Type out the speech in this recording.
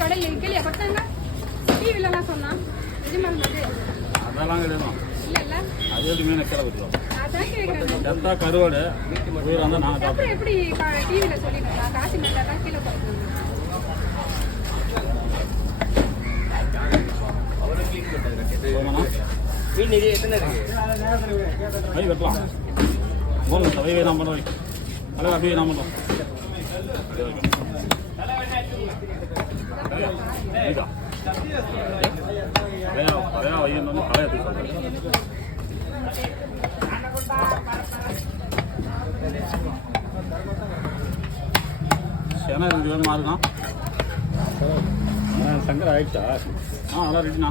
கடையில் கேள்வியா பட்டாங்க டிவிலலாம் சொன்னா நிஜமானது அதெல்லாம் கிடையாது இல்ல அது எதுவுமே நெக்கட பத்திரம் அதான் கேக்குறேன் செத்தா கருவாடு உயிர் வந்தா நான் அப்புறம் எப்படி டிவில சொல்லிருக்கா காசு மேல தான் கீழே போடுறாங்க மீன் நிறைய எத்தனை இருக்கு கை வெட்டலாம் போதும் தவை நாம் பண்ண வைக்கும் அழகா அப்படியே நாம் பண்ணுவோம் பழையா வையன் வந்து பழைய சேனா 2 வேணுமா இருக்கான் சங்கர் ஆயிடுச்சா அதெல்லாம் ரெடிண்ணா